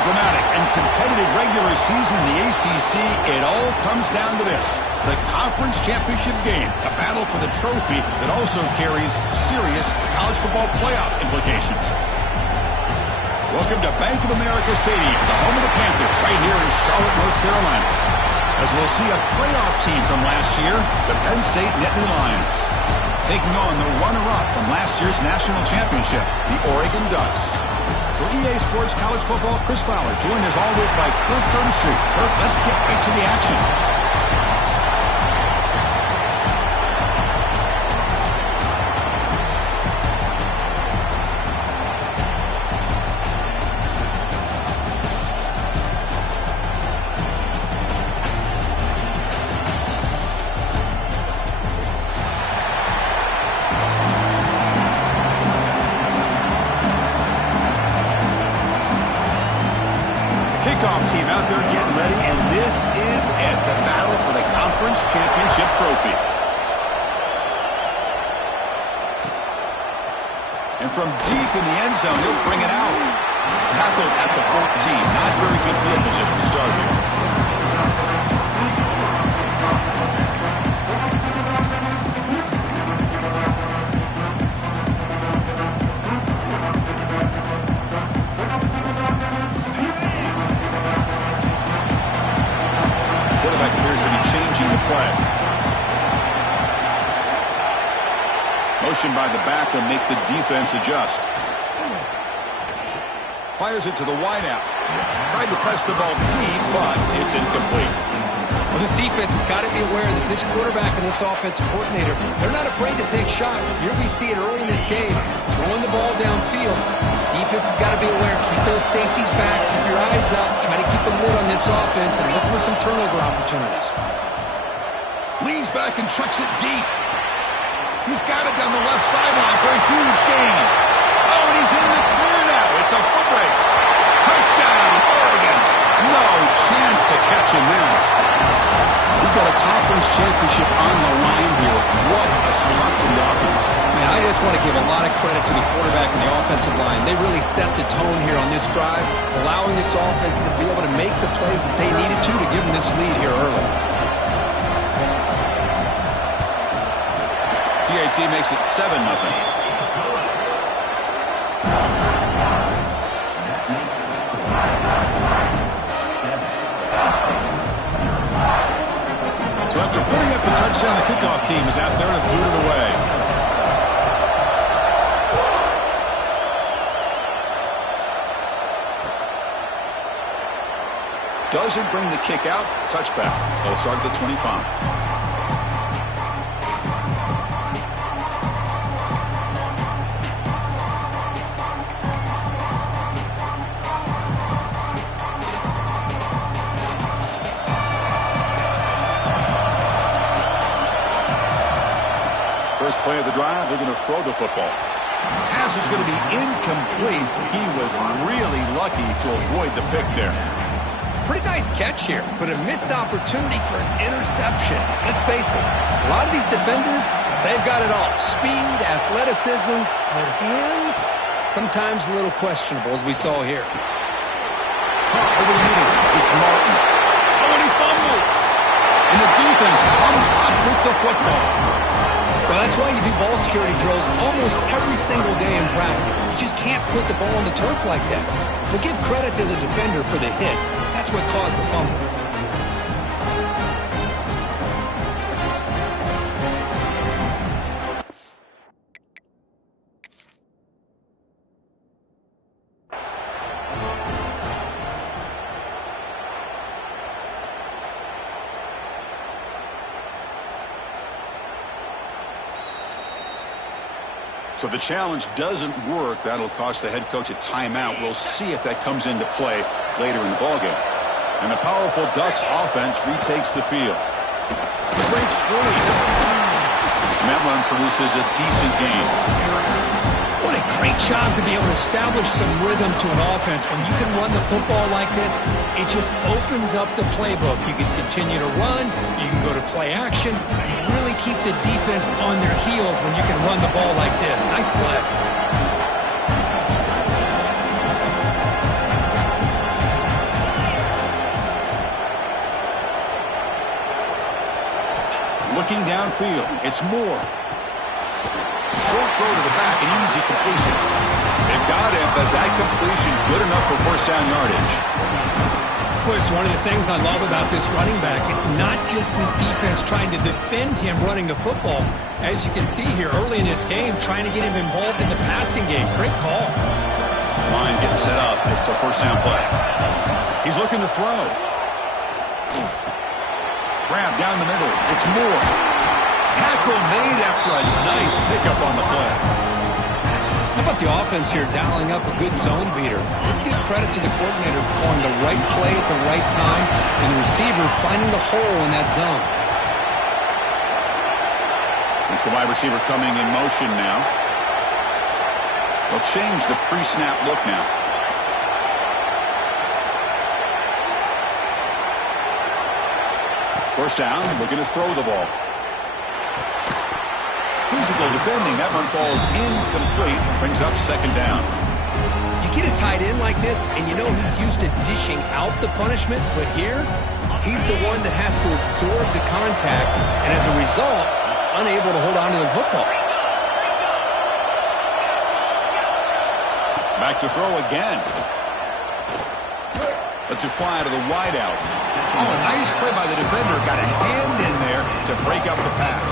dramatic and competitive regular season in the ACC, it all comes down to this: the conference championship game, a battle for the trophy that also carries serious college football playoff implications. Welcome to Bank of America Stadium, the home of the Panthers, right here in Charlotte, North Carolina. As we'll see a playoff team from last year, the Penn State Nittany Lions, taking on the runner-up from last year's national championship, the Oregon Ducks. For EA Sports College Football, Chris Fowler, joined as always by Kirk Herbstreit. Kirk, let's get right to the action. Team out there getting ready, and this is it, the battle for the conference championship trophy. And from deep in the end zone, he'll bring it out. Tackled at the 14. Not very good field position to start here. Motion by the back will make the defense adjust. Fires it to the wideout. Tried to press the ball deep, but it's incomplete. Well, this defense has got to be aware that this quarterback and this offensive coordinator, they're not afraid to take shots. Here we see it early in this game, throwing the ball downfield. Defense has got to be aware. Keep those safeties back. Keep your eyes up. Try to keep a lid on this offense and look for some turnover opportunities. Leans back and chucks it deep. He's got it down the left sideline for a huge gain. Oh, and he's in the clear now. It's a foot race. Touchdown, Oregon. No chance to catch him there. We've got a conference championship on the line here. What a start from the offense. Man, I just want to give a lot of credit to the quarterback and the offensive line. They really set the tone here on this drive, allowing this offense to be able to make the plays that they needed to give them this lead here early. PAT makes it 7-0. So after putting up the touchdown, the kickoff team is out there to boot it away. Doesn't bring the kick out. Touchback. They'll start at the 25. First play of the drive, they're going to throw the football. Pass is going to be incomplete. He was really lucky to avoid the pick there. Pretty nice catch here, but a missed opportunity for an interception. Let's face it, a lot of these defenders, they've got it all. Speed, athleticism, but hands, sometimes a little questionable, as we saw here. Caught over the middle. It's Martin. Oh, and he fumbles. And the defense comes up with the football. Well, that's why you do ball security drills almost every single day in practice. You just can't put the ball on the turf like that. But give credit to the defender for the hit, because that's what caused the fumble. So the challenge doesn't work. That'll cost the head coach a timeout. We'll see if that comes into play later in the ballgame. And the powerful Ducks offense retakes the field. Breaks free. And that run produces a decent gain. What a great job to be able to establish some rhythm to an offense. When you can run the football like this, it just opens up the playbook. You can continue to run. You can go to play action. You really keep the defense on their heels when you can run the ball like this. Nice play. Looking downfield. It's Moore. Short throw to the back, an easy completion. They've got him, but that completion good enough for first down yardage. Boy, it's one of the things I love about this running back. It's not just this defense trying to defend him running the football. As you can see here early in this game, trying to get him involved in the passing game. Great call. This line getting set up. It's a first down play. He's looking to throw. Grab down the middle. It's Moore. Tackle made after a nice pickup on the play. How about the offense here dialing up a good zone beater? Let's give credit to the coordinator for calling the right play at the right time and the receiver finding the hole in that zone. It's the wide receiver coming in motion now. They'll change the pre-snap look now. First down, looking to throw the ball. Physical defending, that one falls incomplete, brings up second down. You get a tight end like this, and you know he's used to dishing out the punishment, but here, he's the one that has to absorb the contact, and as a result, he's unable to hold on to the football. Back to throw again. Lets it fly to the wideout. Oh, a nice play by the defender. Got a hand in there to break up the pass.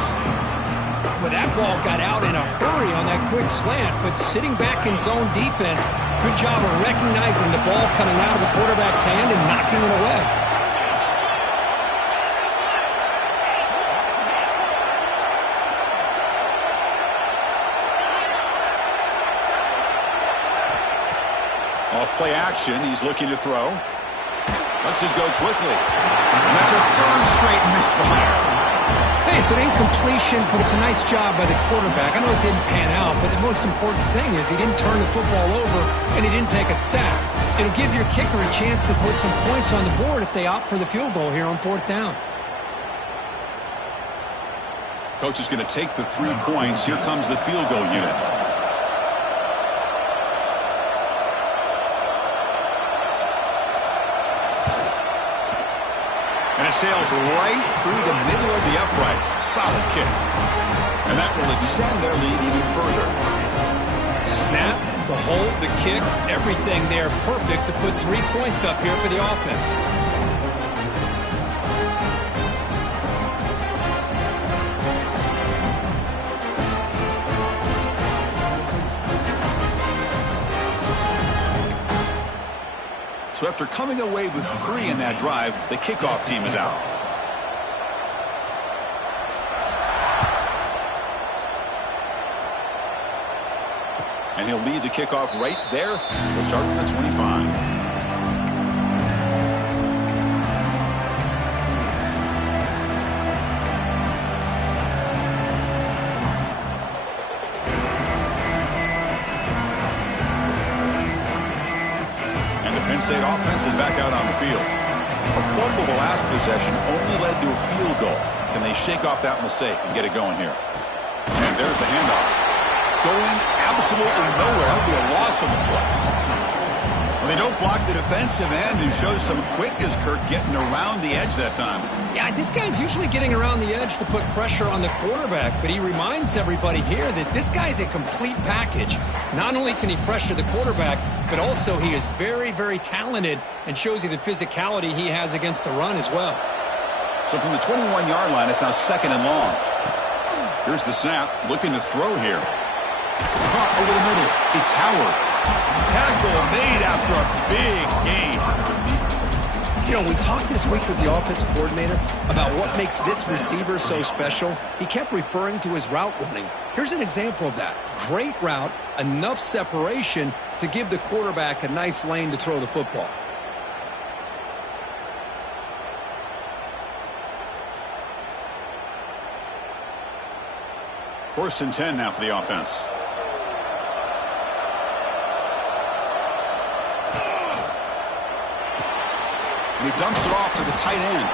Well, that ball got out in a hurry on that quick slant, but sitting back in zone defense, good job of recognizing the ball coming out of the quarterback's hand and knocking it away. Off play action, he's looking to throw. Lets it go quickly. And that's a third straight misfire. Hey, it's an incompletion, but it's a nice job by the quarterback. I know it didn't pan out, but the most important thing is he didn't turn the football over and he didn't take a sack. It'll give your kicker a chance to put some points on the board if they opt for the field goal here on fourth down. Coach is going to take the 3 points. Here comes the field goal unit. And it sails right through the middle of the uprights. Solid kick. And that will extend their lead even further. Snap, the hold, the kick, everything there perfect to put 3 points up here for the offense. So after coming away with 3 in that drive, the kickoff team is out. And he'll lead the kickoff right there. He'll start with the 25. State offense is back out on the field. A fumble the last possession only led to a field goal. Can they shake off that mistake and get it going here? And there's the handoff. Going absolutely nowhere. That'll be a loss on the play. Well, they don't block the defensive end, who shows some quickness, Kirk, getting around the edge that time. Yeah, this guy's usually getting around the edge to put pressure on the quarterback, but he reminds everybody here that this guy's a complete package. Not only can he pressure the quarterback, but also he is very, very talented and shows you the physicality he has against the run as well. So from the 21-yard line, it's now second and long. Here's the snap, looking to throw here. Caught over the middle. It's Howard. Tackle made after a big gain. You know, we talked this week with the offensive coordinator about what makes this receiver so special. He kept referring to his route running. Here's an example of that. Great route, enough separation to give the quarterback a nice lane to throw the football. First and 10 now for the offense. And he dumps it off to the tight end.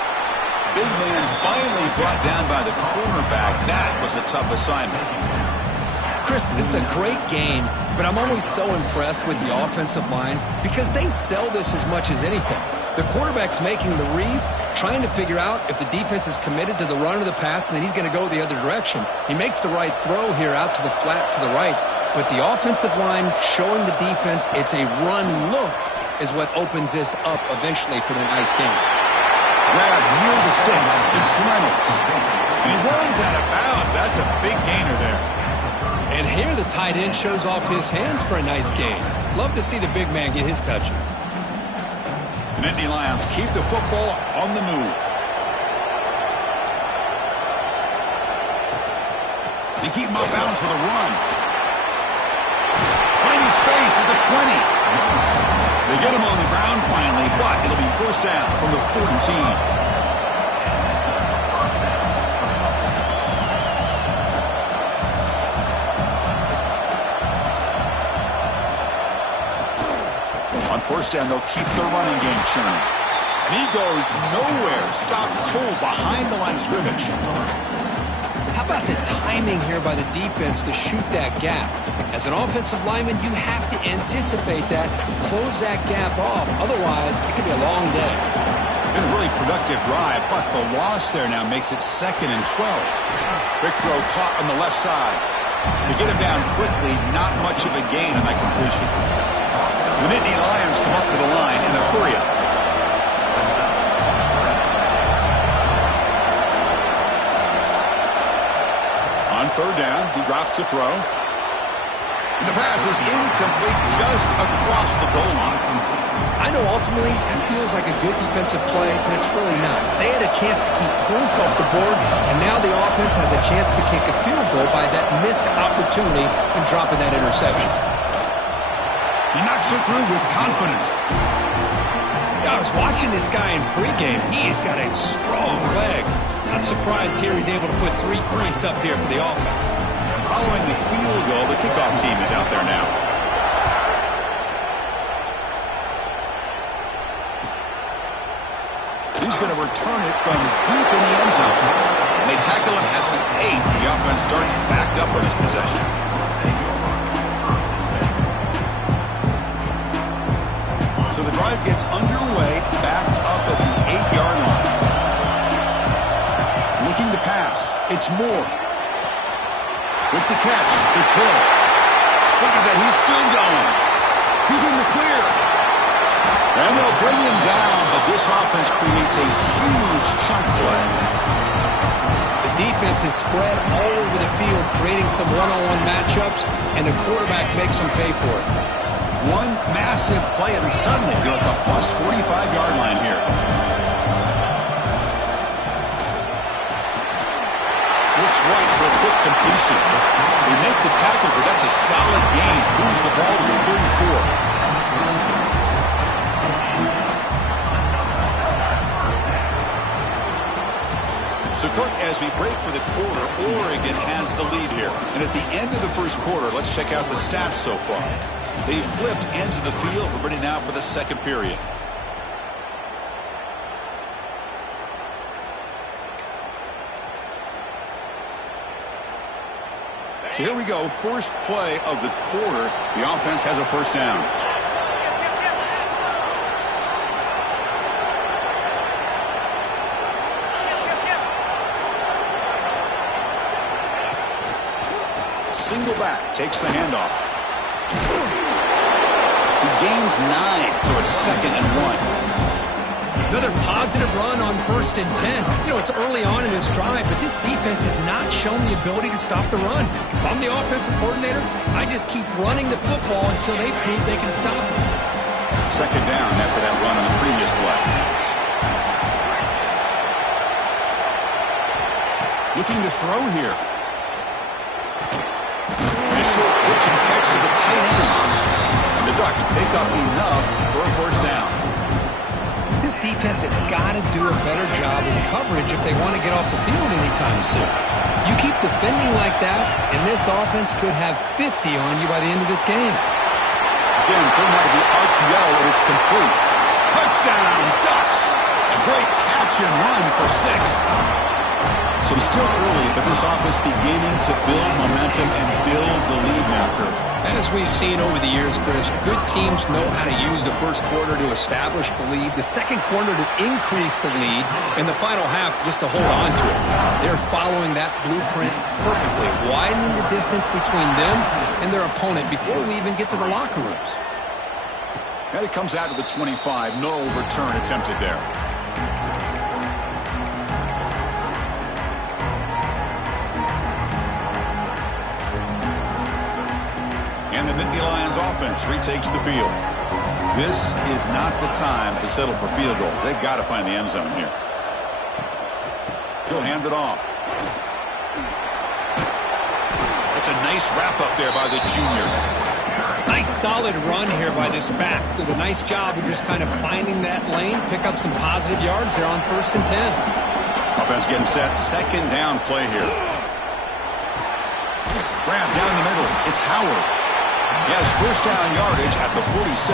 Big man finally brought down by the cornerback. That was a tough assignment. Chris, this is a great game, but I'm always so impressed with the offensive line because they sell this as much as anything. The quarterback's making the read, trying to figure out if the defense is committed to the run or the pass, and then he's going to go the other direction. He makes the right throw here out to the flat to the right, but the offensive line showing the defense it's a run look is what opens this up eventually for the nice game. Grab near the sticks. It's Reynolds. And he runs out of bounds. That's a big gainer there. And here the tight end shows off his hands for a nice gain. Love to see the big man get his touches. The Nittany Lions keep the football on the move. They keep him off balance with a run. Finding space at the 20. They get him on the ground finally, but it'll be first down from the 14. On first down, they'll keep their running game churning. And he goes nowhere. Stop cold behind the line of scrimmage. How about the timing here by the defense to shoot that gap? As an offensive lineman, you have to anticipate that, close that gap off. Otherwise, it could be a long day. Been a really productive drive, but the loss there now makes it 2nd and 12. Big throw caught on the left side. To get him down quickly, not much of a gain on that completion. The Nittany Lions come up to the line in a hurry-up. On third down, he drops to throw. And the pass is incomplete just across the goal line. I know ultimately that feels like a good defensive play, but it's really not. They had a chance to keep points off the board, and now the offense has a chance to kick a field goal by that missed opportunity and dropping that interception. He knocks it through with confidence. I was watching this guy in pregame. He's got a strong leg. Not surprised here he's able to put 3 points up here for the offense. Following the field goal, the kickoff team is out there now. He's going to return it from deep in the end zone. And they tackle him at the 8. The offense starts backed up on his possession. So the drive gets underway, backed up at the 8-yard line. Looking to pass. It's Moore. With the catch, it's Hill. Look at that, he's still going. He's in the clear. And they'll bring him down, but this offense creates a huge chunk play. The defense is spread all over the field, creating some one-on-one matchups, and the quarterback makes them pay for it. One massive play, and suddenly they're at the plus 45-yard line here. Looks right for a quick completion. They make the tackle, but that's a solid gain. Moves the ball to the 34. So, Kirk, as we break for the quarter, Oregon has the lead here. And at the end of the first quarter, let's check out the stats so far. They've flipped ends of the field. We're ready now for the second period. So here we go, first play of the quarter. The offense has a first down. Single back, takes the handoff. He gains 9, so it's 2nd and 1. Another positive run on 1st and 10. You know, it's early on in this drive, but this defense has not shown the ability to stop the run. If I'm the offensive coordinator, I just keep running the football until they prove they can stop it. 2nd down after that run on the previous play. Looking to throw here. A short pitch and catch to the tight end. And the Ducks pick up enough for a first down. This defense has got to do a better job in coverage if they want to get off the field anytime soon. You keep defending like that, and this offense could have 50 on you by the end of this game. Again, thrown out of the RPO, and it's complete. Touchdown, Ducks! A great catch and run for 6. So still early, but this offense beginning to build momentum and build the lead now, Kurt. As we've seen over the years, Chris, good teams know how to use the first quarter to establish the lead, the second quarter to increase the lead, and the final half just to hold on to it. They're following that blueprint perfectly, widening the distance between them and their opponent before we even get to the locker rooms. And it comes out to the 25. No return attempted there. And the Nittany Lions offense retakes the field. This is not the time to settle for field goals. They've got to find the end zone here. He'll hand it off. It's a nice wrap-up there by the junior. Nice solid run here by this back. Did a nice job of just kind of finding that lane, pick up some positive yards there on 1st and 10. Offense getting set. Second down play here. Grab down the middle. It's Howard. He has first down yardage at the 46.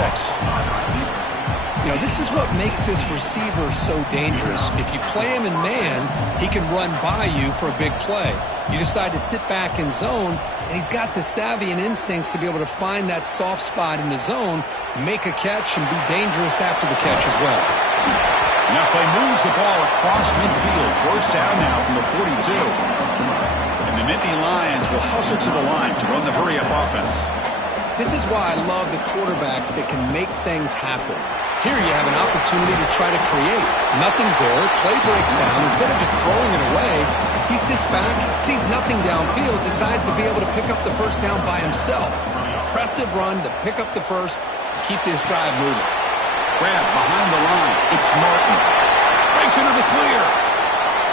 You know, this is what makes this receiver so dangerous. If you play him in man, he can run by you for a big play. You decide to sit back in zone, and he's got the savvy and instincts to be able to find that soft spot in the zone, make a catch, and be dangerous after the catch as well. Now play moves the ball across midfield. First down now from the 42. And the Nittany Lions will hustle to the line to run the hurry-up offense. This is why I love the quarterbacks that can make things happen. Here you have an opportunity to try to create. Nothing's there. Play breaks down. Instead of just throwing it away, he sits back, sees nothing downfield, decides to be able to pick up the first down by himself. Impressive run to pick up the first, keep this drive moving. Grab behind the line. It's Martin. Breaks into the clear.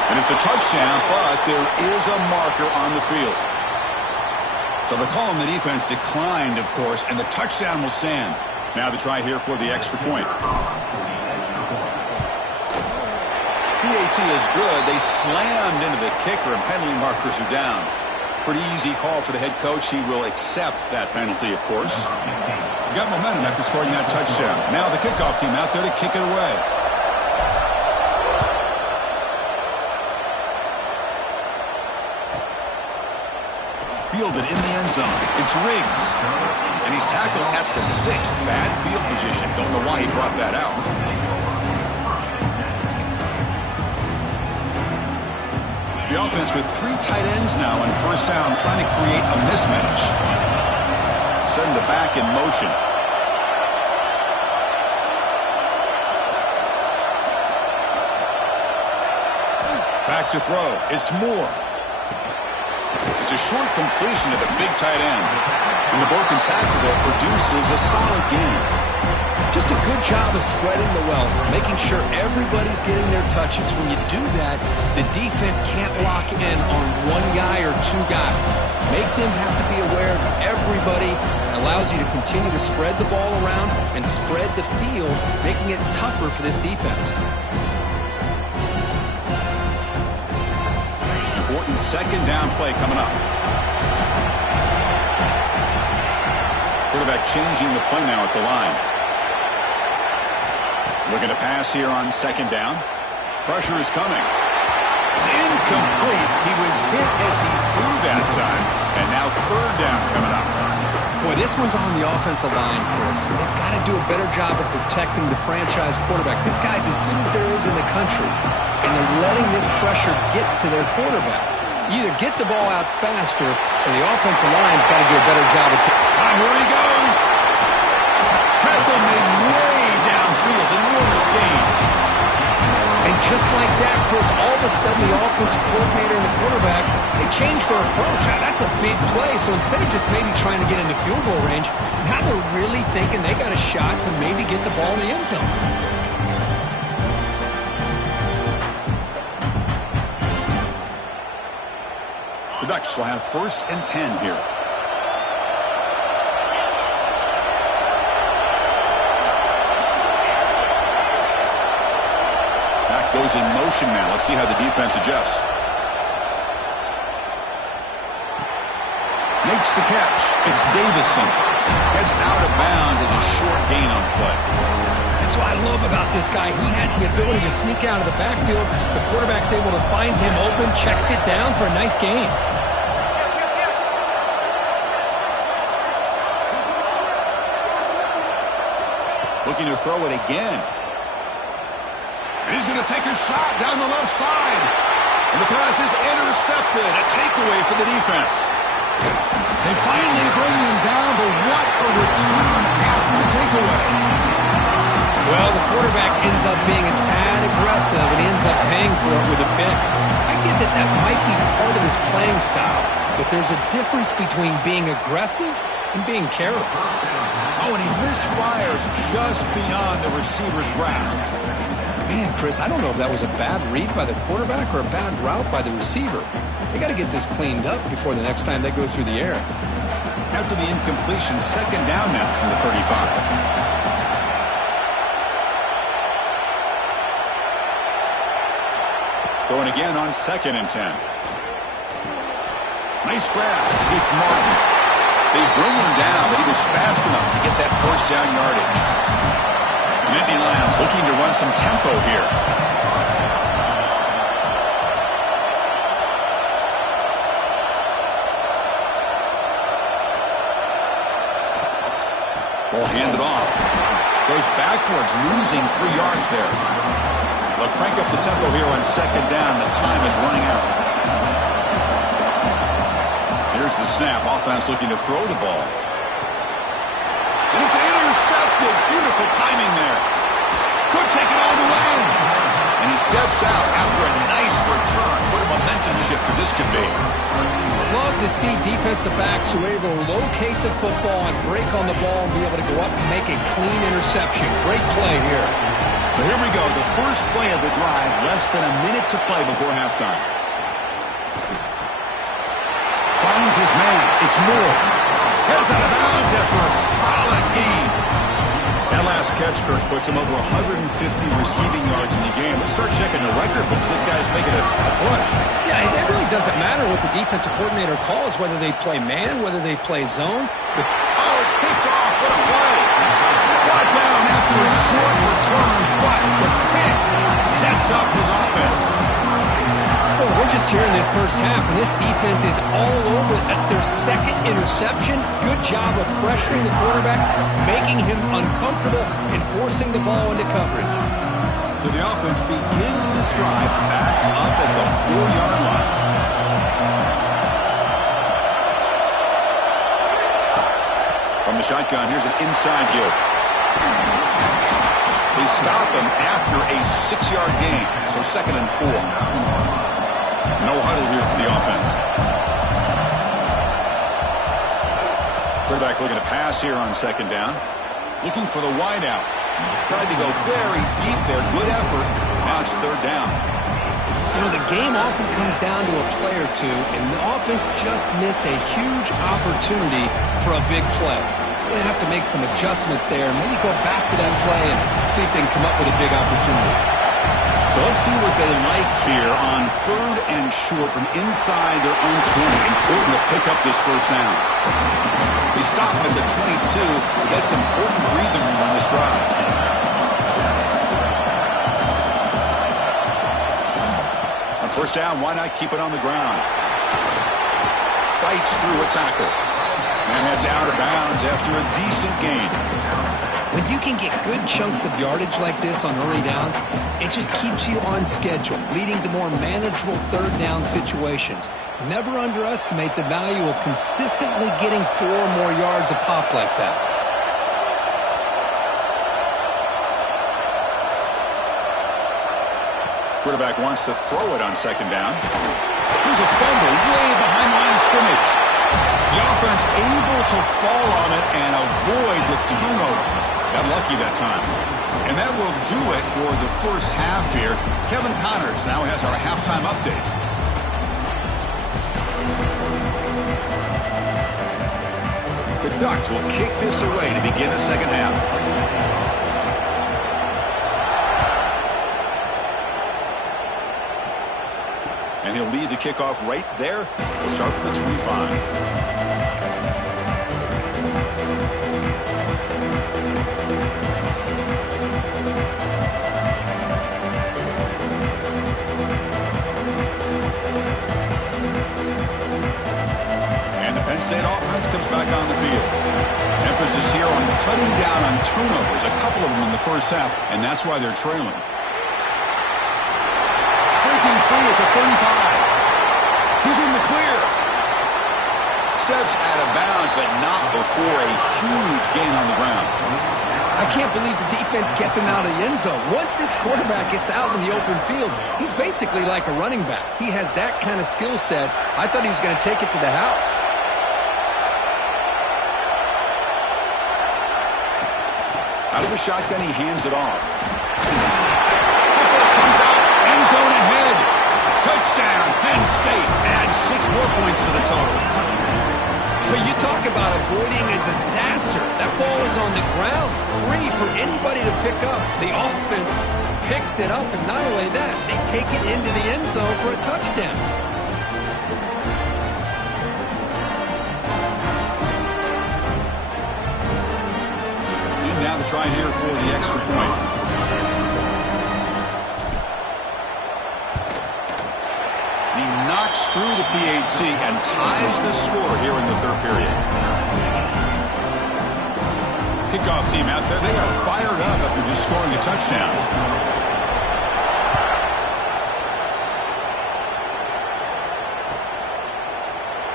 And it's a touchdown, but there is a marker on the field. So the call on the defense declined, of course, and the touchdown will stand. Now the try here for the extra point. PAT is good. They slammed into the kicker, and penalty markers are down. Pretty easy call for the head coach. He will accept that penalty, of course. Got momentum after scoring that touchdown. Now the kickoff team out there to kick it away. Fielded in the end zone. It's Riggs. And he's tackled at the 6. Bad field position. Don't know why he brought that out. The offense with 3 tight ends now on first down, trying to create a mismatch. Send the back in motion. Back to throw. It's Moore. It's a short completion to the big tight end. And the broken tackle there produces a solid gain. Just a good job of spreading the wealth, making sure everybody's getting their touches. When you do that, the defense can't lock in on one guy or 2 guys. Make them have to be aware of everybody. It allows you to continue to spread the ball around and spread the field, making it tougher for this defense. Important second down play coming up. Quarterback changing the play now at the line. Looking to pass here on second down. Pressure is coming. It's incomplete. He was hit as he threw that time. And now third down coming up. Boy, this one's on the offensive line, Chris. They've got to do a better job of protecting the franchise quarterback. This guy's as good as there is in the country. And they're letting this pressure get to their quarterback. You either get the ball out faster, or the offensive line's got to do a better job of here he goes. Tackle made way downfield. Enormous gain. And just like that, Chris, all of a sudden the offensive coordinator and the quarterback, they changed their approach. Now, that's a big play. So instead of just maybe trying to get into field goal range, now they're really thinking they got a shot to maybe get the ball in the end zone. The Ducks will have 1st and 10 here. Back goes in motion now. Let's see how the defense adjusts. Makes the catch. It's Davison. Heads out of bounds as a short gain on play. That's what I love about this guy. He has the ability to sneak out of the backfield. The quarterback's able to find him open, checks it down for a nice gain. Looking to throw it again. And he's going to take a shot down the left side. And the pass is intercepted. A takeaway for the defense. They finally bring him down, but what a return after the takeaway. Well, the quarterback ends up being a tad aggressive, and he ends up paying for it with a pick. I get that that might be part of his playing style, but there's a difference between being aggressive and being careless. Oh, and he misfires just beyond the receiver's grasp. Man, Chris, I don't know if that was a bad read by the quarterback or a bad route by the receiver. They got to get this cleaned up before the next time they go through the air. After the incompletion, second down now from the 35. Going again on 2nd and 10. Nice grab. It's Martin. They bring him down, but he was fast enough to get that first down yardage. Nittany Lions looking to run some tempo here. Ball handed off. Goes backwards, losing 3 yards there. They'll crank up the tempo here on 2nd down. The time is running out. Here's the snap. Offense looking to throw the ball. And it's intercepted. Beautiful timing there. Could take it all the way. And he steps out after a nice return. What a momentum shifter this could be. Love to see defensive backs who are able to locate the football and break on the ball and be able to go up and make a clean interception. Great play here. So here we go, the first play of the drive, less than a minute to play before halftime. Finds his man. It's Moore. Heads out of bounds after a solid gain. That last catch, Kirk, puts him over 150 receiving yards in the game. Let's start checking the record books. This guy's making a push. Yeah, it really doesn't matter what the defensive coordinator calls, whether they play man, whether they play zone. Oh, it's picked off. What a play. Got down after a short return, but the pick sets up his offense. Well, we're just here in this first half, and this defense is all over it. That's their 2nd interception. Good job of pressuring the quarterback, making him uncomfortable, and forcing the ball into coverage. So the offense begins this drive backed up at the 4-yard line. From the shotgun, here's an inside give. They stop him after a 6-yard gain, so 2nd and 4. No huddle here for the offense. Quarterback looking to pass here on 2nd down. Looking for the wideout. Tried to go very deep there. Good effort. Now it's 3rd down. You know, the game often comes down to a play or two, and the offense just missed a huge opportunity for a big play. They have to make some adjustments there and maybe go back to that play and see if they can come up with a big opportunity. So let's see what they like here on 3rd and short from inside their own 20. Important to pick up this first down. They stop him at the 22. That's important breathing room on this drive. On 1st down, why not keep it on the ground? Fights through a tackle. And heads out of bounds after a decent gain. When you can get good chunks of yardage like this on early downs, it just keeps you on schedule, leading to more manageable 3rd down situations. Never underestimate the value of consistently getting 4 or more yards a pop like that. Quarterback wants to throw it on 2nd down. Here's a fumble way behind the line of scrimmage. The offense able to fall on it and avoid the turnover. Got lucky that time. And that will do it for the first half here. Kevin Connors now has our halftime update. The Ducks will kick this away to begin the 2nd half. And he'll lead the kickoff right there. We'll start with the 25. cutting down on turnovers, a couple of them in the first half, and that's why they're trailing. Breaking free at the 35. He's in the clear. Steps out of bounds, but not before a huge gain on the ground. I can't believe the defense kept him out of the end zone. Once this quarterback gets out in the open field, he's basically like a running back. He has that kind of skill set. I thought he was going to take it to the house. Out of the shotgun, he hands it off. Football comes out, end zone ahead. Touchdown, Penn State. And 6 more points to the total. But you talk about avoiding a disaster. That ball is on the ground, free for anybody to pick up. The offense picks it up, and not only that, they take it into the end zone for a touchdown. And now the try here for the extra point. He knocks through the PAT and ties the score here in the third period. Kickoff team out there. They are fired up after just scoring a touchdown.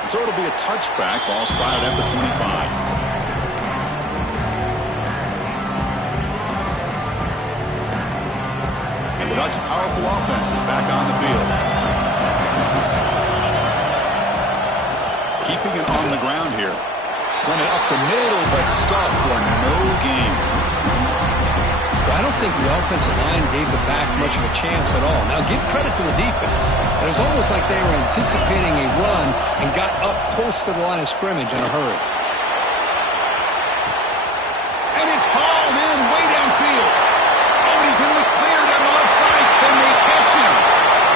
So it'll be a touchback. Ball spotted at the 25. And the Ducks' powerful offense is back on the field. Keeping it on the ground here. Run it up the middle, but stuffed for no gain. Well, I don't think the offensive line gave the back much of a chance at all. Now, give credit to the defense. It was almost like they were anticipating a run and got up close to the line of scrimmage in a hurry. And it's hauled in way downfield. Oh, he's in the clear down the left side. Can they catch him?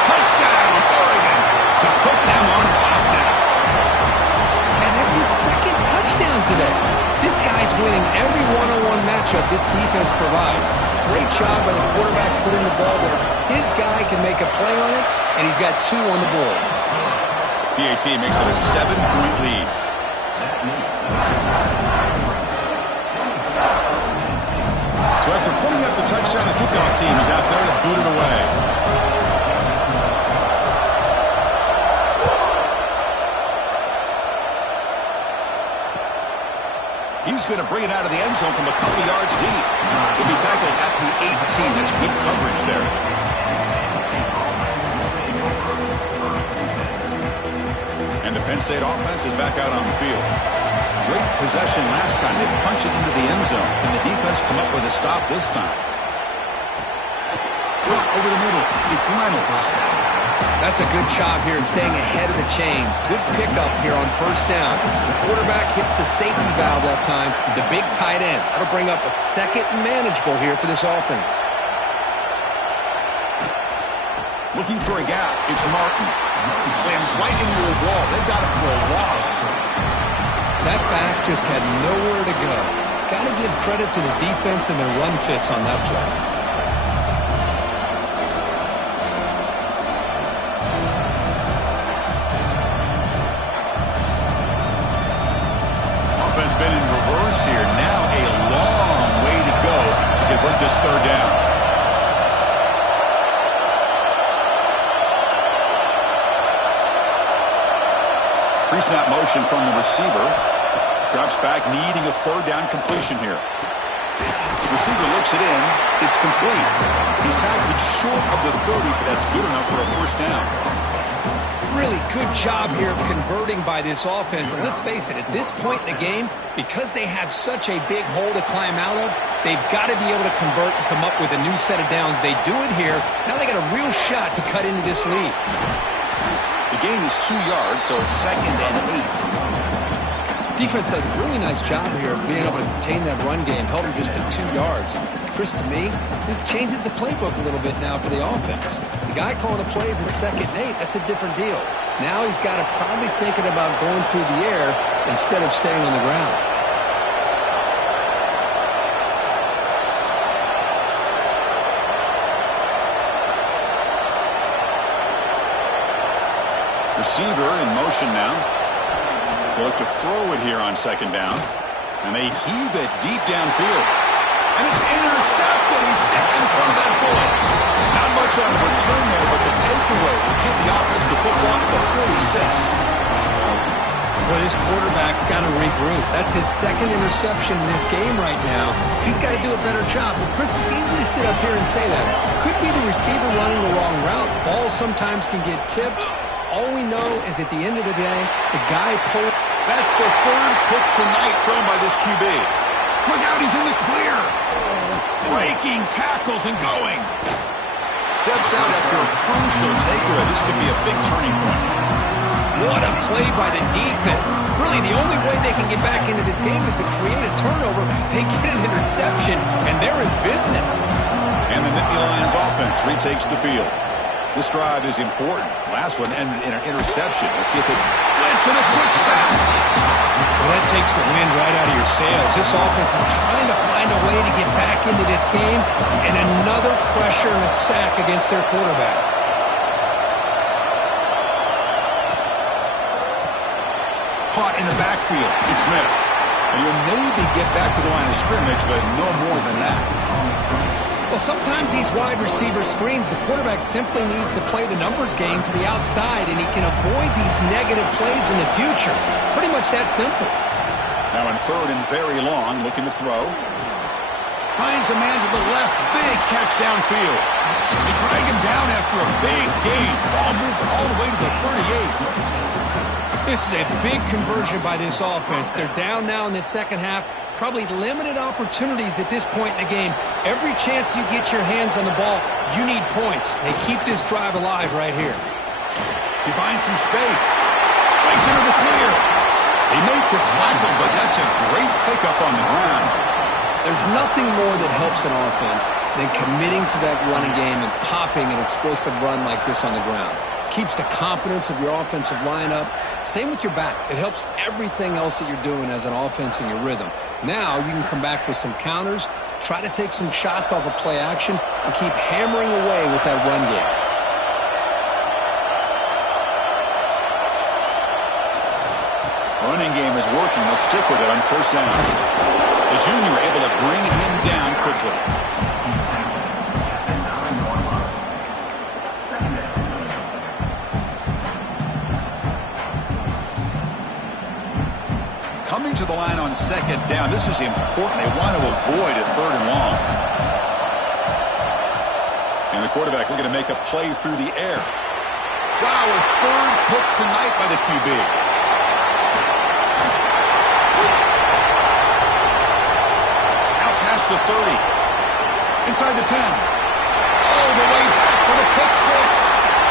Touchdown, Oregon, to put them on top now. His second touchdown today. This guy's winning every one-on-one matchup this defense provides. Great job by the quarterback putting the ball where his guy can make a play on it, and he's got 2 on the board. PAT makes it a 7-point lead. So after putting up the touchdown, the kickoff team is out there to boot it away. He's going to bring it out of the end zone from a couple yards deep. He'll be tackled at the 18. That's good coverage there. And the Penn State offense is back out on the field. Great possession last time. They punched it into the end zone. Can the defense come up with a stop this time? Caught over the middle. It's Reynolds. That's a good job here staying ahead of the chains. Good pickup here on first down. The quarterback hits the safety valve that time. The big tight end. That'll bring up a second manageable here for this offense. Looking for a gap. It's Martin. He slams right into a wall. They've got him for a loss. That back just had nowhere to go. Got to give credit to the defense and their run fits on that play. Been in reverse here. Now a long way to go to convert this third down. Pre-snap motion from the receiver. Drops back, needing a third down completion here. The receiver looks it in. It's complete. He's tackled short of the 30, but that's good enough for a first down. Really good job here of converting by this offense. And let's face it, at this point in the game, because they have such a big hole to climb out of, they've got to be able to convert and come up with a new set of downs. They do it here. Now they got a real shot to cut into this lead. The gain is 2 yards, so it's 2nd and 8. Defense does a really nice job here of being able to contain that run game, held them just to 2 yards. Chris, to me, this changes the playbook a little bit now for the offense. The guy calling the plays at 2nd and 8, that's a different deal. Now he's got to probably thinking about going through the air instead of staying on the ground. Receiver in motion now. They look to throw it here on 2nd down. And they heave it deep downfield. And it's intercepted. He stepped in front of that bullet. Not much on the return there, but the takeaway will give the offense the football at the 46. Well, this quarterback's got to regroup. That's his second interception in this game right now. He's got to do a better job. But, Chris, it's easy to sit up here and say that. Could be the receiver running the wrong route. Balls sometimes can get tipped. All we know is at the end of the day, the guy pulled. That's the third pick tonight thrown by this QB. Look out, he's in the clear. Breaking tackles and going. Steps out after a crucial takeaway. This could be a big turning point. What a play by the defense. Really, the only way they can get back into this game is to create a turnover. They get an interception, and they're in business. And the Nittany Lions offense retakes the field. This drive is important. Last one ended in an interception. Let's see if they blitz and a quick sack. Well, that takes the wind right out of your sails. This offense is trying to find a way to get back into this game, and another pressure and a sack against their quarterback. Caught in the backfield. It's Smith. And you'll maybe get back to the line of scrimmage, but no more than that. Well, sometimes these wide receiver screens, the quarterback simply needs to play the numbers game to the outside, and he can avoid these negative plays in the future. Pretty much that simple. Now in third and very long, looking to throw. Finds a man to the left. Big catch downfield. They drag him down after a big gain. Ball moved all the way to the 38. This is a big conversion by this offense. They're down now in the second half. Probably limited opportunities at this point in the game. Every chance you get your hands on the ball, you need points. They keep this drive alive right here. He finds some space. Breaks into the clear. They make the tackle, but that's a great pickup on the ground. There's nothing more that helps an offense than committing to that running game and popping an explosive run like this on the ground. Keeps the confidence of your offensive lineup. Same with your back. It helps everything else that you're doing as an offense in your rhythm. Now you can come back with some counters, try to take some shots off of play action, and keep hammering away with that run game. Running game is working. They'll stick with it on first down. The junior able to bring him down quickly. Coming to the line on second down. This is important. They want to avoid a third and long. And the quarterback looking to make a play through the air. Wow, a third pick tonight by the QB. Out past the 30. Inside the 10. All the way back for the pick six.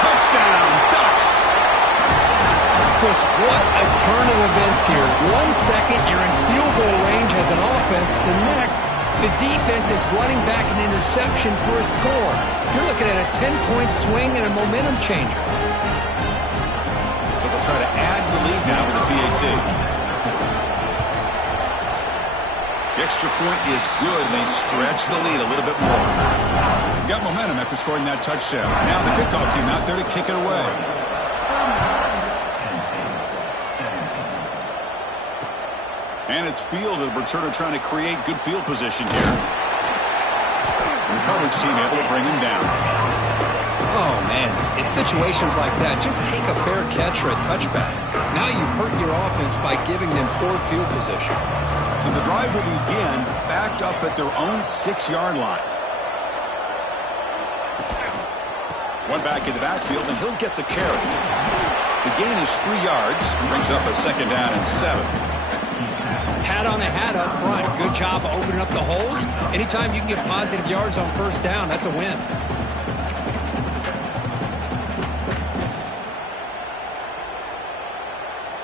Touchdown, Ducks. Chris, what a turn of events here. 1 second, you're in field goal range as an offense. The next, the defense is running back an interception for a score. You're looking at a 10-point swing and a momentum changer. So they'll try to add the lead now with the PAT. The extra point is good, and they stretch the lead a little bit more. Got momentum after scoring that touchdown. Now the kickoff team out there to kick it away. And it's field, the returner trying to create good field position here. And the coverage team able to bring him down. Oh, man. In situations like that, just take a fair catch or a touchback. Now you've hurt your offense by giving them poor field position. So the drive will begin backed up at their own 6-yard line. One back in the backfield, and he'll get the carry. The gain is 3 yards. Brings up a second down and 7. Hat on the hat up front. Good job of opening up the holes. Anytime you can get positive yards on first down, that's a win.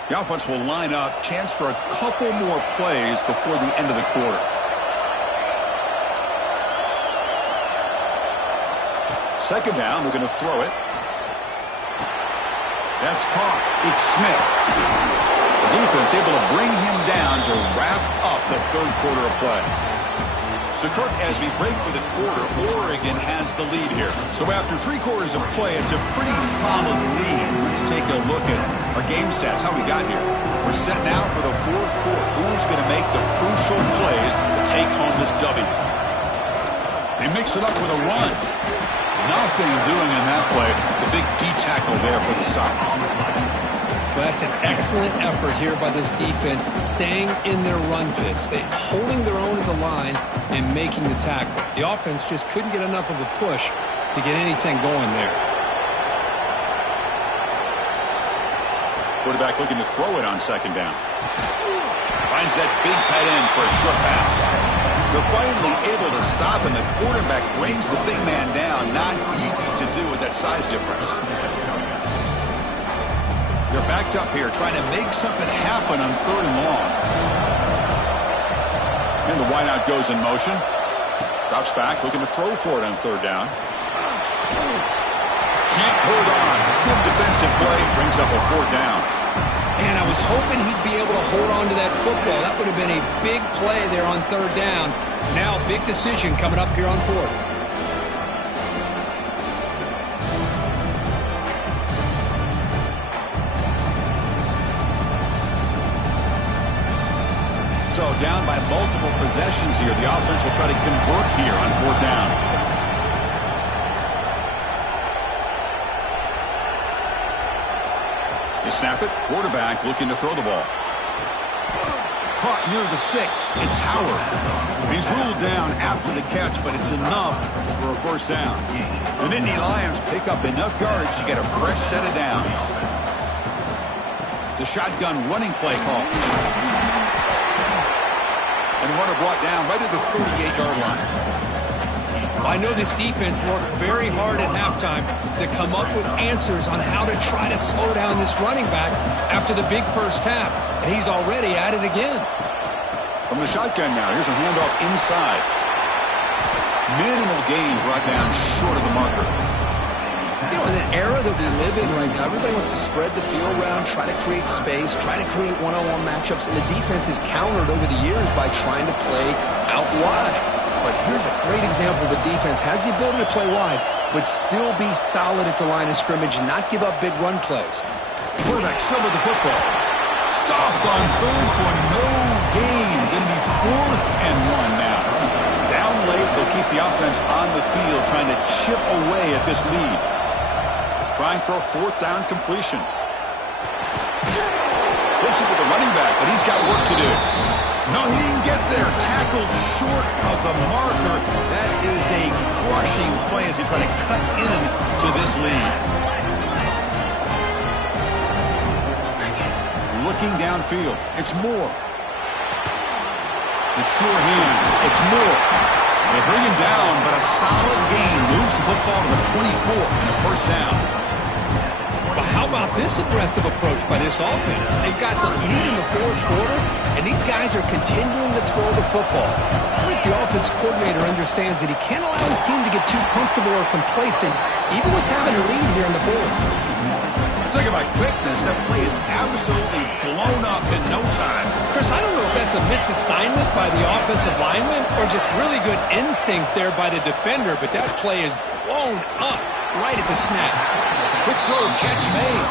The offense will line up. Chance for a couple more plays before the end of the quarter. Second down, we're going to throw it. That's caught. It's Smith. The defense able to bring him down to wrap up the third quarter of play. So, Kirk, as we break for the quarter, Oregon has the lead here. So after 3 quarters of play, it's a pretty solid lead. Let's take a look at our game stats, how we got here. We're set now for the fourth quarter. Who's going to make the crucial plays to take home this W? They mix it up with a run. Nothing doing in that play. The big D tackle there for the stop. Well, that's an excellent effort here by this defense, staying in their run fix. They holding their own at the line and making the tackle. The offense just couldn't get enough of a push to get anything going there. Quarterback looking to throw it on second down. Finds that big tight end for a short pass. They're finally able to stop, and the quarterback brings the big man down. Not easy to do with that size difference. They're backed up here, trying to make something happen on 3rd and long. And the wideout goes in motion. Drops back, looking to throw for it on 3rd down. Can't hold on. Good defensive play, brings up a 4th down. And I was hoping he'd be able to hold on to that football. That would have been a big play there on 3rd down. Now, big decision coming up here on 4th. So down by multiple possessions here. The offense will try to convert here on 4th down. They snap it. Quarterback looking to throw the ball. Caught near the sticks. It's Howard. He's ruled down after the catch, but it's enough for a 1st down. The Nittany Lions pick up enough yardage to get a fresh set of downs. The shotgun running play call. And the runner brought down right at the 38-yard line. I know this defense worked very hard at halftime to come up with answers on how to try to slow down this running back after the big first half. And he's already at it again. From the shotgun now, here's a handoff inside. Minimal gain brought down short of the marker. You know, in the era that we live in right now, everybody wants to spread the field around, try to create space, try to create one-on-one matchups, and the defense is countered over the years by trying to play out wide. But here's a great example. The defense has the ability to play wide, but still be solid at the line of scrimmage and not give up big run plays. Quarterback still with the football. Stopped on 3rd for no gain. Going to be 4th and 1 now. Down late, they'll keep the offense on the field, trying to chip away at this lead. Trying for a 4th down completion. Flips it with the running back, but he's got work to do. No, he didn't get there. Tackled short of the marker. That is a crushing play as he tried to cut into this lead. Looking downfield. It's Moore. The sure hands. It's Moore. They bring him down, but a solid gain moves the football to the 24 and a 1st down. But how about this aggressive approach by this offense? They've got the lead in the 4th quarter, and these guys are continuing to throw the football. I think the offense coordinator understands that he can't allow his team to get too comfortable or complacent, even with having a lead here in the 4th. Talking about quickness, that play is absolutely blown up in no time. Chris, I don't know if that's a misassignment by the offensive lineman or just really good instincts there by the defender, but that play is blown up right at the snap. Quick throw, catch made.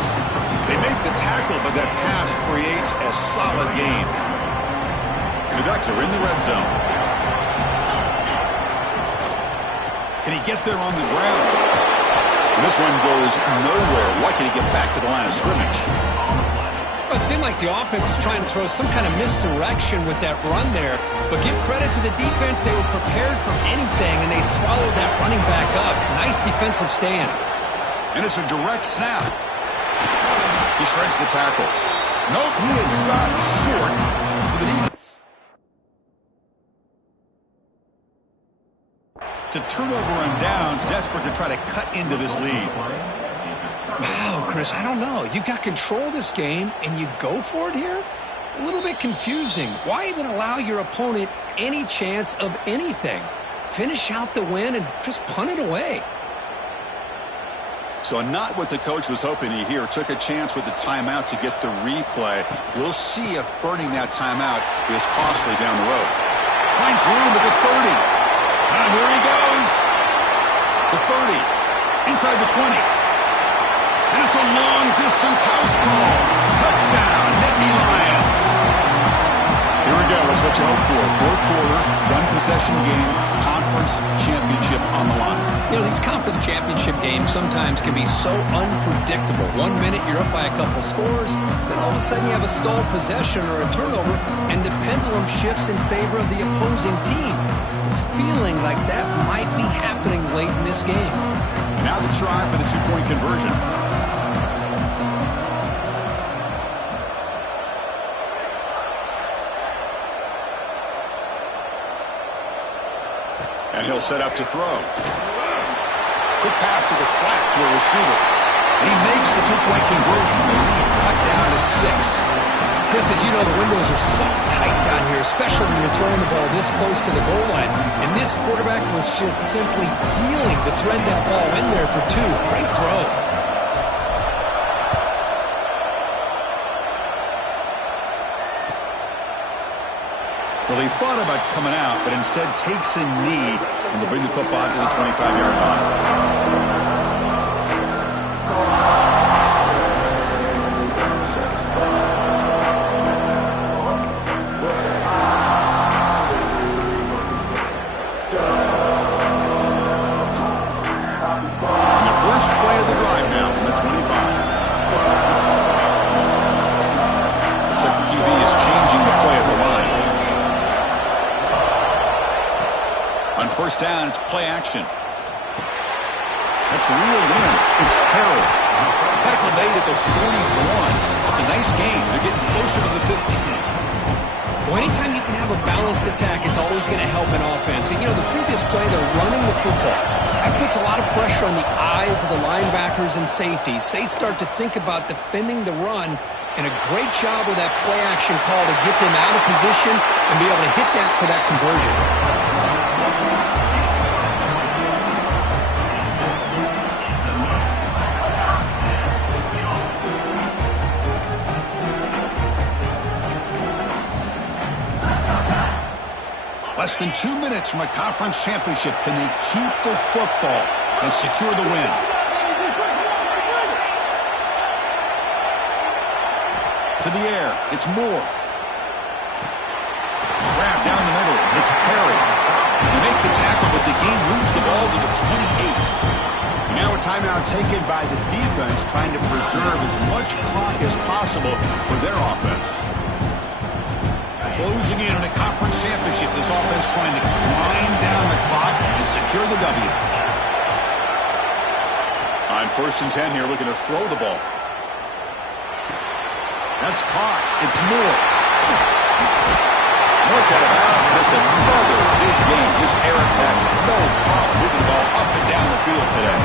They make the tackle, but that pass creates a solid gain. The Ducks are in the red zone. Can he get there on the ground? This one goes nowhere. Why can he get back to the line of scrimmage? Well, it seemed like the offense was trying to throw some kind of misdirection with that run there. But give credit to the defense. They were prepared for anything, and they swallowed that running back up. Nice defensive stand. And it's a direct snap. He shreds the tackle. Nope, he is stopped short for the defense. To turnover on downs, desperate to try to cut into this lead. Wow, Chris, I don't know. You've got control of this game, and you go for it here? A little bit confusing. Why even allow your opponent any chance of anything? Finish out the win and just punt it away. So not what the coach was hoping to hear. Took a chance with the timeout to get the replay. We'll see if burning that timeout is costly down the road. Finds room at the 30. Here he goes. The 30. Inside the 20. And it's a long distance house call. Touchdown, Nittany Lions. Here we go. That's what you hope for. Fourth quarter, one possession game, conference championship on the line. You know, these conference championship games sometimes can be so unpredictable. 1 minute you're up by a couple scores, then all of a sudden you have a stalled possession or a turnover, and the pendulum shifts in favor of the opposing team. It's feeling like that might be happening late in this game. And now the try for the two-point conversion. And he'll set up to throw. Quick pass to the flat to a receiver. And he makes the two-point conversion. The lead cut down to 6. Chris, as you know, the windows are so tight down here, especially when you're throwing the ball this close to the goal line. And this quarterback was just simply dealing to thread that ball in there for 2. Great throw. Well, he thought about coming out, but instead takes a knee, and they'll bring the football to the 25-yard line. And the first play of the drive now from the 25. Looks like the QB is changing the play at the line. On first down, it's play action. That's real win. It's Perry. Tackle made at the 41. It's a nice gain. They're getting closer to the 50. Well, anytime you can have a balanced attack, it's always going to help an offense. And, you know, the previous play, they're running the football. That puts a lot of pressure on the eyes of the linebackers and safeties. They start to think about defending the run, and a great job with that play action call to get them out of position and be able to hit that for that conversion. Less than 2 minutes from a conference championship. Can they keep the football and secure the win? To the air. It's Moore. Grab down the middle. It's Perry. They make the tackle, but the game moves the ball to the 28. And now a timeout taken by the defense, trying to preserve as much clock as possible for their offense. Closing in on a conference championship, this offense trying to grind down the clock and secure the W. On first and 10 here, looking to throw the ball. That's caught. It's Moore. Marked out of bounds, but it's another big game. This air attack, no problem moving the ball up and down the field today.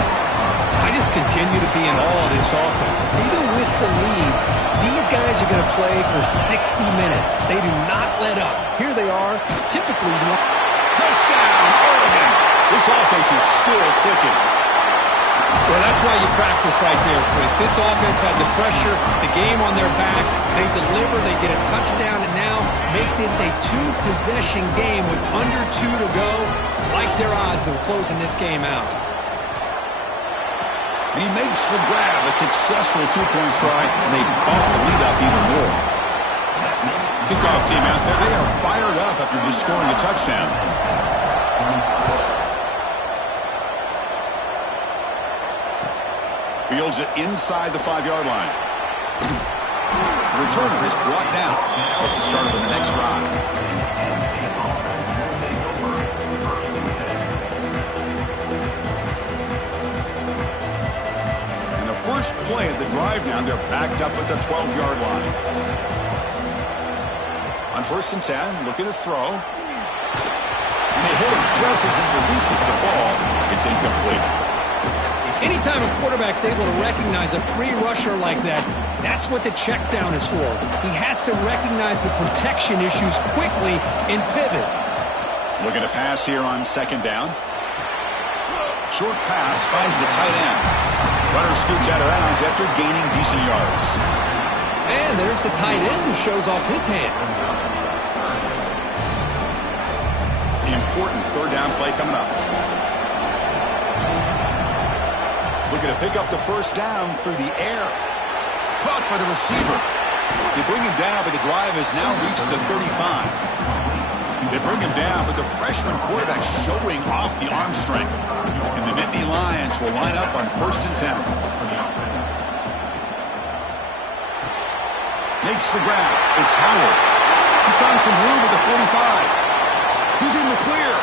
I just continue to be in awe of this offense. Even with the lead, these guys are going to play for 60 minutes. They do not let up. Here they are, typically. Touchdown, Oregon. This offense is still clicking. Well, that's why you practice right there, Chris. This offense had the pressure, the game on their back. They deliver, they get a touchdown, and now make this a 2-possession game with under 2 to go. Like their odds of closing this game out. And he makes the grab, a successful 2-point try, and they bump the lead up even more. Kickoff team out there, they are fired up after just scoring a touchdown. Fields it inside the 5-yard line. The returner is brought down. Gets us started with the next drive. First play of the drive now, they're backed up at the 12-yard line. On first and 10, looking to throw. And they hit him just as he releases the ball. It's incomplete. Anytime a quarterback's able to recognize a free rusher like that, that's what the check down is for. He has to recognize the protection issues quickly and pivot. Looking to pass here on second down. Short pass finds the tight end. Runner scoots out of bounds after gaining decent yards. And there's the tight end who shows off his hands. The important third down play coming up. Looking to pick up the first down through the air. blocked by the receiver. They bring him down, but the drive has now reached the 35. They bring him down, but the freshman quarterback showing off the arm strength. And the Nittany Lions will line up on 1st and 10. Makes the grab. It's Howard. He's found some room at the 45. He's in the clear.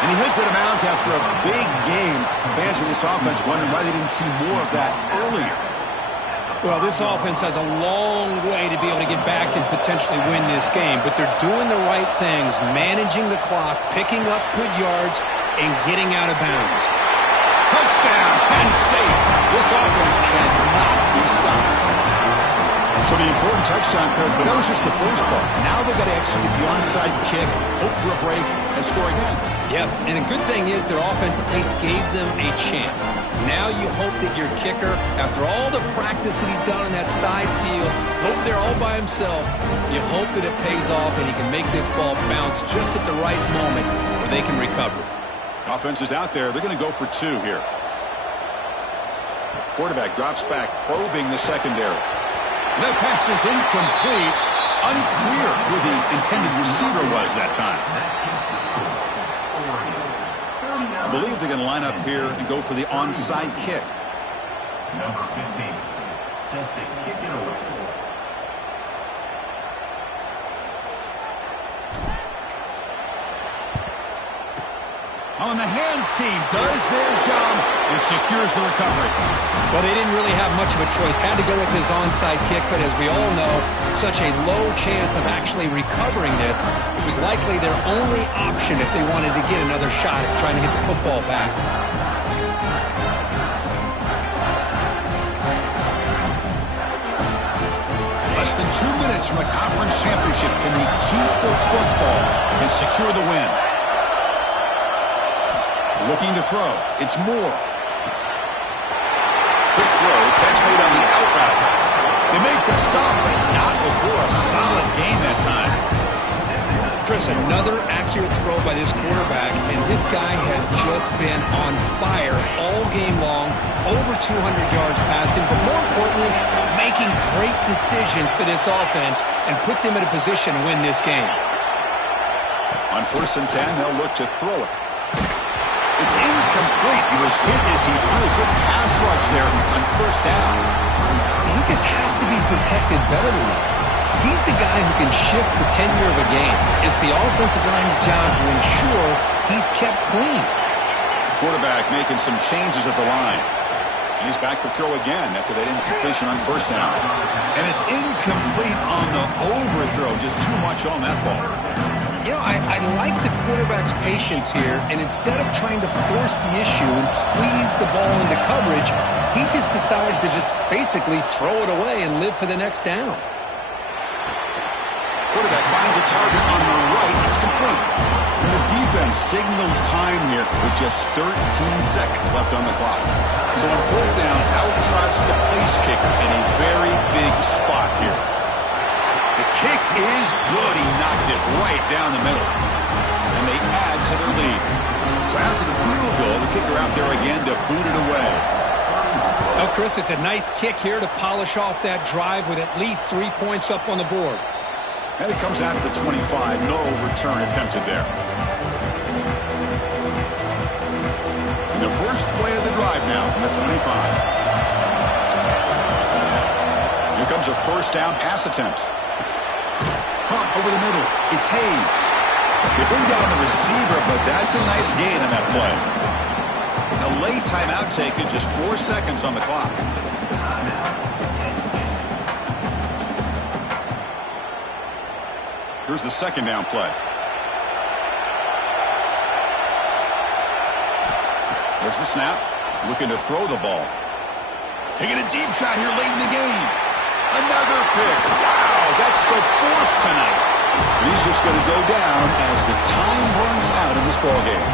And he heads out of bounds after a big game. Fans of this offense wondering why they didn't see more of that earlier. Well, this offense has a long way to be able to get back and potentially win this game, but they're doing the right things, managing the clock, picking up good yards, and getting out of bounds. Touchdown, Penn State. This offense cannot be stopped. So the important touchdown code, but that was just the first part. Now they've got to execute the onside kick, hope for a break, and score again. Yep, and a good thing is their offense at least gave them a chance. Now you hope that your kicker, after all the practice that he's got on that side field, hope they're all by himself. You hope that it pays off and he can make this ball bounce just at the right moment where they can recover. Offense is out there. They're going to go for 2 here. Quarterback drops back, probing the secondary. That pass is incomplete. Unclear who the intended receiver was that time. I believe they're going to line up here and go for the onside kick. Number 15 sets it, kick it away. On the hands team does their job and secures the recovery. Well, they didn't really have much of a choice. Had to go with his onside kick, but as we all know, such a low chance of actually recovering this. It was likely their only option if they wanted to get another shot at trying to get the football back. Less than 2 minutes from a conference championship. Can they keep the football and secure the win? Looking to throw. It's Moore. Quick throw. Catch made on the out route. They make the stop, but not before a solid gain that time. Chris, another accurate throw by this quarterback, and this guy has just been on fire all game long. Over 200 yards passing, but more importantly, making great decisions for this offense and put them in a position to win this game. On 1st and 10, they'll look to throw it. It's incomplete. He was hit as he threw. Good pass rush there on 1st down. He just has to be protected better than that. He's the guy who can shift the tenure of a game. It's the offensive line's job to ensure he's kept clean. Quarterback making some changes at the line. And he's back to throw again after that incompletion on 1st down. And it's incomplete on the overthrow. Just too much on that ball. You know, I like the quarterback's patience here, and instead of trying to force the issue and squeeze the ball into coverage, he just decides to just basically throw it away and live for the next down. Quarterback finds a target on the right. It's complete. And the defense signals time here with just 13 seconds left on the clock. So on 4th down, out trots the place kicker in a very big spot here. The kick is good. He knocked it right down the middle. And they add to their lead. So after the field goal, the kicker out there again to boot it away. Well, Chris, it's a nice kick here to polish off that drive with at least 3 points up on the board. And it comes out of the 25. No return attempted there. And the first play of the drive now from the 25. Here comes a 1st down pass attempt. Pump over the middle. It's Hayes. They bring down the receiver, but that's a nice gain on that play. A late timeout taken, just 4 seconds on the clock. Here's the 2nd down play. There's the snap. Looking to throw the ball. Taking a deep shot here late in the game. Another pick. Wow, that's the 4th tonight. And he's just going to go down as the time runs out in this ballgame.